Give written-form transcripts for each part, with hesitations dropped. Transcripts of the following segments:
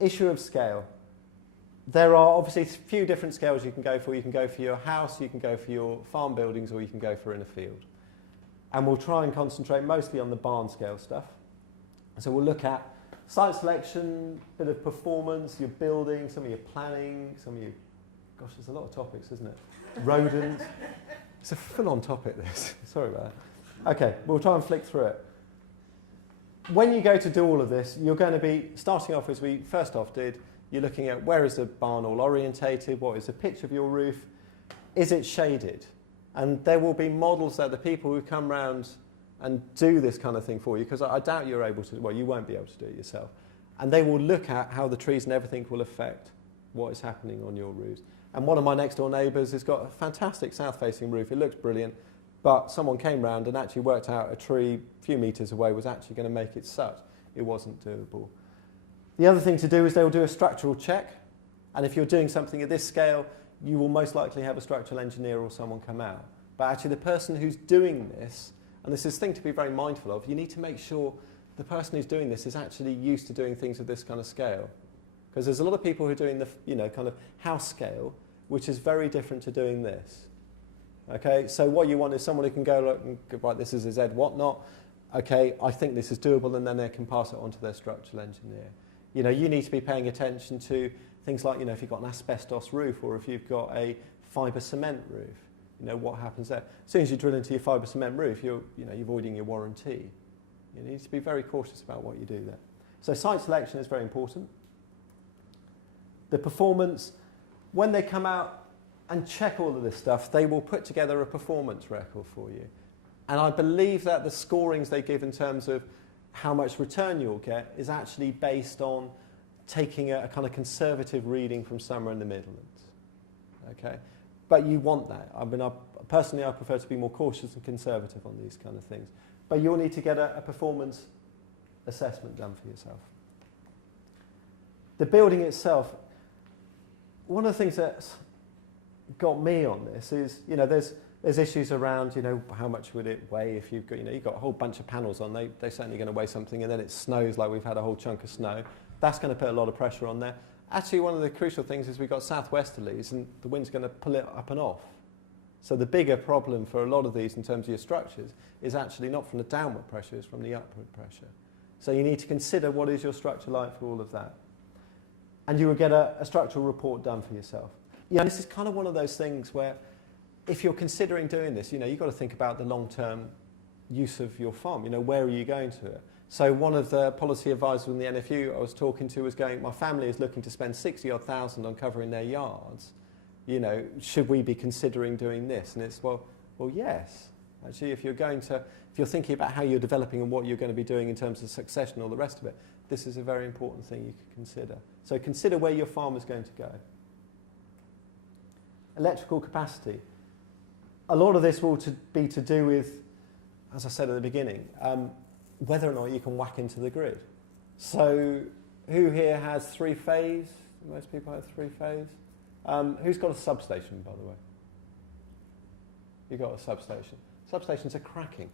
issue of scale. There are obviously a few different scales you can go for. You can go for your house, you can go for your farm buildings, or you can go for in a field. And we'll try and concentrate mostly on the barn scale stuff. So we'll look at site selection, bit of performance, your building, some of your planning, some of your, gosh, there's a lot of topics, isn't it? Rodent. It's a full-on topic, this. Sorry about that. Okay, we'll try and flick through it. When you go to do all of this, you're going to be starting off as we first off did. You're looking at where is the barn all orientated, what is the pitch of your roof, is it shaded? And there will be models there, the people who come round and do this kind of thing for you, because I doubt you're able to, well, you won't be able to do it yourself. And they will look at how the trees and everything will affect what is happening on your roofs. And one of my next door neighbours has got a fantastic south-facing roof. It looks brilliant, but someone came round and actually worked out a tree a few metres away was actually going to make it such. It wasn't doable. The other thing to do is they will do a structural check, and if you're doing something at this scale, you will most likely have a structural engineer or someone come out. But actually the person who's doing this, and this is a thing to be very mindful of, you need to make sure the person who's doing this is actually used to doing things of this kind of scale. Because there's a lot of people who are doing the, kind of house scale, which is very different to doing this. Okay, so what you want is someone who can go, look, and go, right, this is a Z whatnot. Okay, I think this is doable, and then they can pass it on to their structural engineer. You need to be paying attention to things like, if you've got an asbestos roof or if you've got a fibre cement roof, what happens there. As soon as you drill into your fibre cement roof, you're voiding your warranty. You need to be very cautious about what you do there. So site selection is very important. The performance, when they come out and check all of this stuff, they will put together a performance record for you. And I believe that the scorings they give in terms of how much return you'll get is actually based on taking a kind of conservative reading from somewhere in the Midlands. Okay? But you want that. Personally, I prefer to be more cautious and conservative on these kind of things. But you'll need to get a performance assessment done for yourself. The building itself, one of the things that's got me on this is, there's issues around, how much would it weigh if you've got a whole bunch of panels on. They're certainly going to weigh something, and then it snows like we've had a whole chunk of snow. That's going to put a lot of pressure on there. Actually, one of the crucial things is we've got southwesterlies, and the wind's going to pull it up and off. So the bigger problem for a lot of these in terms of your structures is actually not from the downward pressure, it's from the upward pressure. So you need to consider what is your structure like for all of that. And you will get a structural report done for yourself. This is kind of one of those things where if you're considering doing this, you've got to think about the long-term use of your farm. Where are you going to it? So one of the policy advisors in the NFU I was talking to was going, my family is looking to spend 60-odd thousand on covering their yards. Should we be considering doing this? And it's, well, yes. Actually, if you're thinking about how you're developing and what you're going to be doing in terms of succession and all the rest of it, this is a very important thing you could consider. So consider where your farm is going to go. Electrical capacity. A lot of this will be to do with, as I said at the beginning, whether or not you can whack into the grid. So who here has three-phase? Most people have three-phase. Who's got a substation, by the way? You've got a substation. Substations are cracking.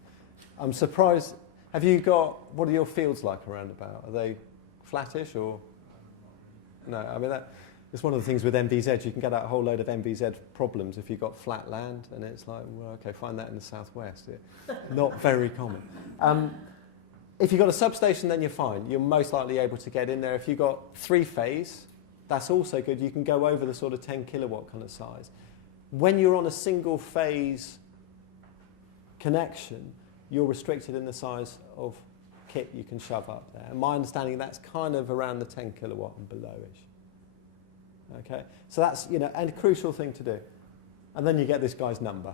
I'm surprised. Have you got, what are your fields like around about? Are they flattish or? No, it's one of the things with MVZ, you can get out a whole load of MVZ problems if you've got flat land, and it's like, well, okay, find that in the southwest. Not very common. If you've got a substation, then you're fine. You're most likely able to get in there. If you've got three-phase, that's also good. You can go over the sort of 10 kilowatt kind of size. When you're on a single-phase connection, you're restricted in the size of kit you can shove up there. And my understanding, that's kind of around the 10 kilowatt and below-ish. Okay, so that's, a crucial thing to do. And then you get this guy's number.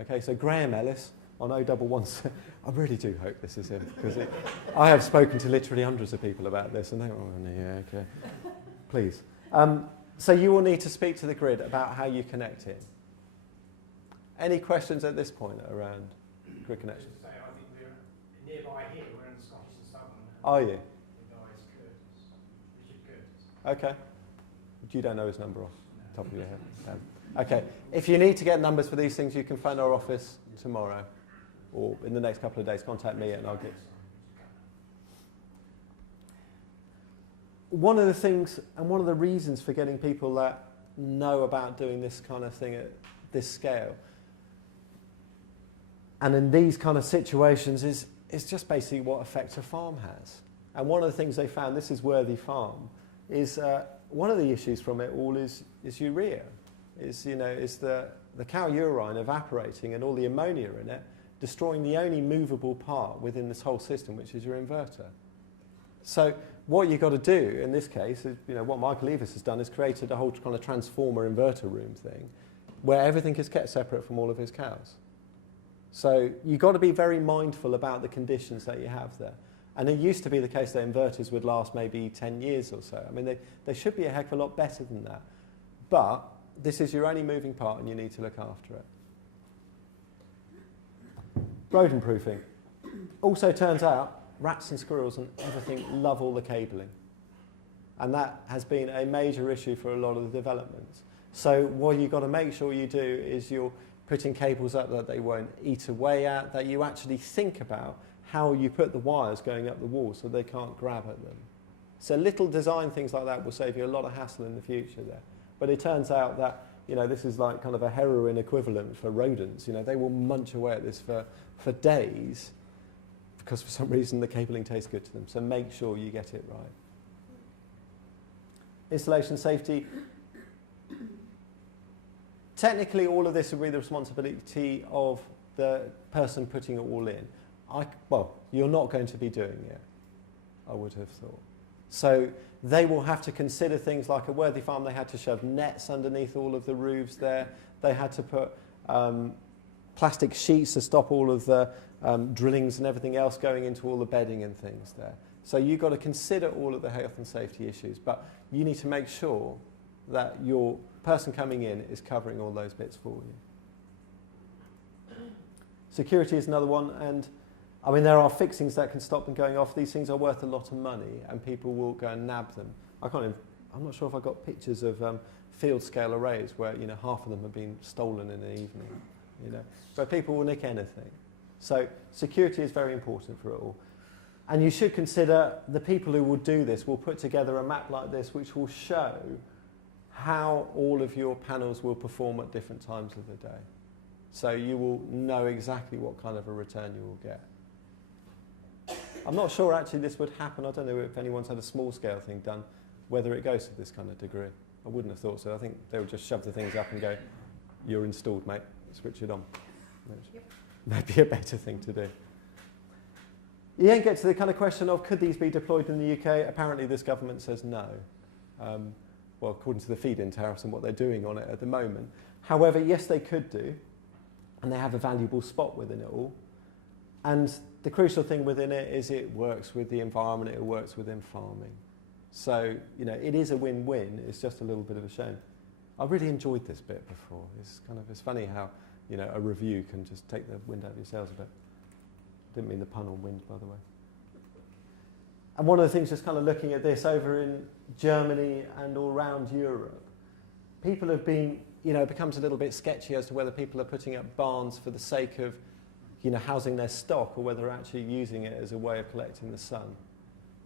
Okay, so Graham Ellis on 0117. I really do hope this is him, because I have spoken to literally hundreds of people about this, and they okay, please. So you will need to speak to the grid about how you connect in. Any questions at this point around grid connection? I think we're nearby here. We're in the Scottish and Southern. Are you? The guy is Curtis, Richard Curtis. Okay. You don't know his number off the top of your head? Okay. If you need to get numbers for these things, you can phone our office tomorrow, or in the next couple of days, contact me and I'll get. one of the things and one of the reasons for getting people that know about doing this kind of thing at this scale and in these kind of situations is just basically what effect a farm has. And one of the things they found, this is Worthy Farm, is one of the issues from it all is urea. Is the cow urine evaporating and all the ammonia in it, destroying the only movable part within this whole system, which is your inverter. So what you've got to do in this case is, what Michael Eavis has done is created a whole kind of transformer inverter room thing where everything is kept separate from all of his cows. So you've got to be very mindful about the conditions that you have there. And it used to be the case that inverters would last maybe 10 years or so. I mean, they should be a heck of a lot better than that. But this is your only moving part and you need to look after it. Rodent proofing. Also turns out rats and squirrels and everything love all the cabling. And that has been a major issue for a lot of the developments. So what you've got to make sure you do is you're putting cables up that they won't eat away at, that you actually think about how you put the wires going up the wall so they can't grab at them. So little design things like that will save you a lot of hassle in the future there. But it turns out that, this is like kind of a heroin equivalent for rodents. They will munch away at this for days because for some reason the cabling tastes good to them. So make sure you get it right. Installation safety. Technically, all of this would be the responsibility of the person putting it all in. You're not going to be doing it, I would have thought. So they will have to consider things like a Worthy Farm. They had to shove nets underneath all of the roofs there. They had to put plastic sheets to stop all of the drillings and everything else going into all the bedding and things there. So you've got to consider all of the health and safety issues, but you need to make sure that your person coming in is covering all those bits for you. Security is another one, and I mean, there are fixings that can stop them going off. These things are worth a lot of money, and people will go and nab them. I'm not sure if I got pictures of field scale arrays where half of them have been stolen in an evening. But people will nick anything. So security is very important for it all. And you should consider the people who will do this will put together a map like this, which will show how all of your panels will perform at different times of the day. So you will know exactly what kind of a return you will get. I'm not sure actually this would happen. I don't know if anyone's had a small scale thing done, whether it goes to this kind of degree. I wouldn't have thought so. I think they would just shove the things up and go, you're installed, mate, switch it on. Yep. Maybe a better thing to do. You then get to the kind of question of, could these be deployed in the UK? Apparently this government says no. According to the feed-in tariffs and what they're doing on it at the moment. However, yes, they could do, and they have a valuable spot within it all. And the crucial thing within it is it works with the environment, it works within farming. So, it is a win-win, it's just a little bit of a shame. I really enjoyed this bit before. It's funny how, a review can just take the wind out of your sails a bit. Didn't mean the pun on wind, by the way. And one of the things, just kind of looking at this over in Germany and all around Europe, people have been, it becomes a little bit sketchy as to whether people are putting up barns for the sake of, housing their stock or whether they're actually using it as a way of collecting the sun.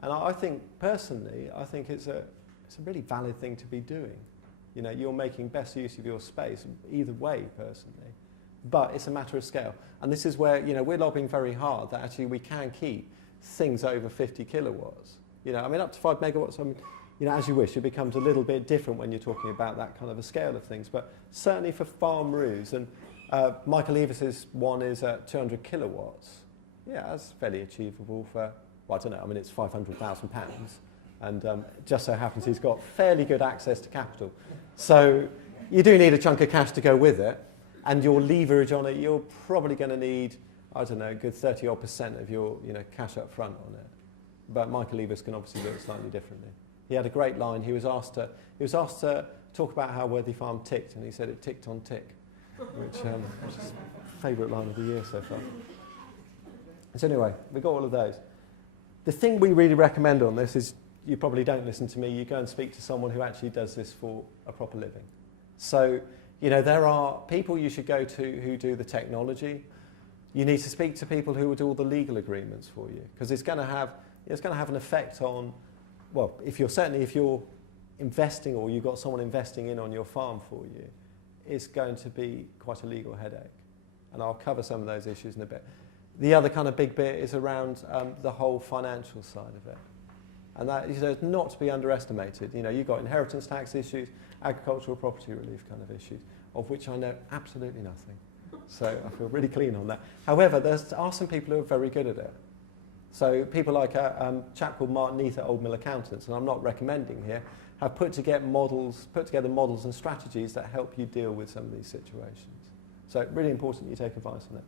And I think, personally, it's a really valid thing to be doing. You're making best use of your space, either way, personally. But it's a matter of scale. And this is where, we're lobbying very hard that actually we can keep things over 50 kilowatts. Up to 5 megawatts, as you wish, it becomes a little bit different when you're talking about that kind of a scale of things. But certainly for farm roofs, and Michael Eavis's one is at 200 kilowatts. Yeah, that's fairly achievable for, I don't know, it's £500,000. And just so happens he's got fairly good access to capital. So you do need a chunk of cash to go with it. And your leverage on it, you're probably going to need, I don't know, a good 30% of your cash up front on it. But Michael Eavis can obviously do it slightly differently. He had a great line. He was asked to talk about how Worthy Farm ticked, and he said it ticked on tick, which was his favourite line of the year so far. So anyway, we got all of those. The thing we really recommend on this is you probably don't listen to me. You go and speak to someone who actually does this for a proper living. So, there are people you should go to who do the technology. You need to speak to people who will do all the legal agreements for you, because it's going to have an effect on well, if you're investing or you've got someone investing in on your farm for you, it's going to be quite a legal headache. And I'll cover some of those issues in a bit. The other kind of big bit is around the whole financial side of it. And that is not to be underestimated. You know, you've got inheritance tax issues, agricultural property relief kind of issues, of which I know absolutely nothing. So I feel really clean on that. However, there are some people who are very good at it. So people like a chap called Mark Neath at Old Mill Accountants, and I'm not recommending here, have put together models and strategies that help you deal with some of these situations. So really important you take advice on it.